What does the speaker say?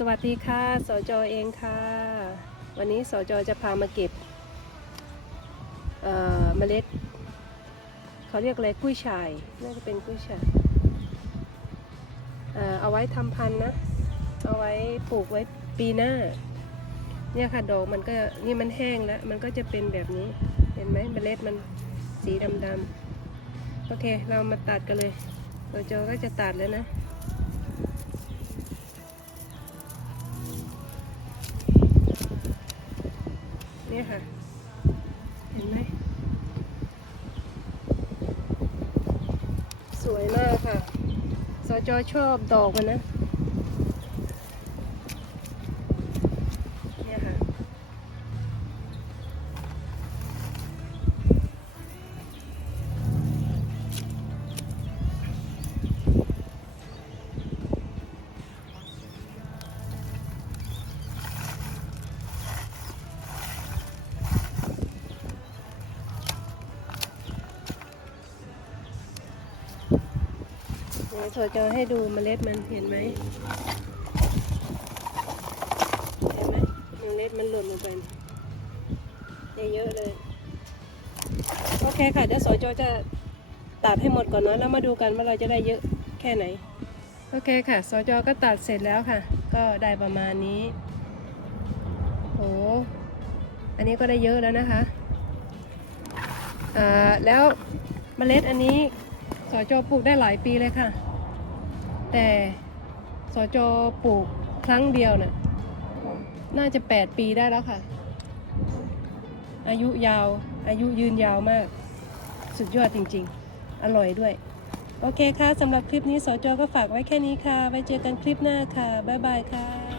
สวัสดีค่ะ สจอเองค่ะ วันนี้สจอจะพามาเก็บเอ่อเมล็ด เขาเรียกอะไรกุ้ยช่ายน่าจะเป็นกุ้ยช่ายเอ่อเอาไว้ทำพันธุ์นะ เอาไว้ปลูกไว้ปีหน้า เนี่ยค่ะดอกมันก็นี่มันแห้งแล้ว มันก็จะเป็นแบบนี้ เห็นไหมเมล็ดมันสีดำๆโอเค เรามาตัดกันเลยสจอก็จะตัดแล้วนะ นี้ค่ะ เห็นไหม สวยมากค่ะ สจชอบดอกมันนะ เดี๋ยวสจให้ดูเมล็ดมันเห็นไหมเห็นไหมเมล็ดมันหล่นลงไปเยอะเลย โอเคค่ะเดี๋ยวสอยโจจะตัดให้หมดก่อนนะแล้วมาดูกันว่าเราจะได้เยอะแค่ไหน โอเคค่ะสจก็ตัดเสร็จแล้วค่ะ ก็ได้ประมาณนี้โอ้อันนี้ก็ได้เยอะแล้วนะคะอ่าแล้วเมล็ดอันนี้สจปลูกได้หลายปีเลยค่ะ แต่สจปลูกครั้งเดียวน่ะ น่าจะ 8 ปีได้แล้วค่ะ อายุยาว อายุยืนยาวมาก สุดยอดจริงๆ อร่อยด้วย โอเคค่ะสำหรับคลิปนี้สจก็ฝากไว้แค่นี้ค่ะ ไว้เจอกันคลิปหน้าค่ะ บ๊ายบายค่ะ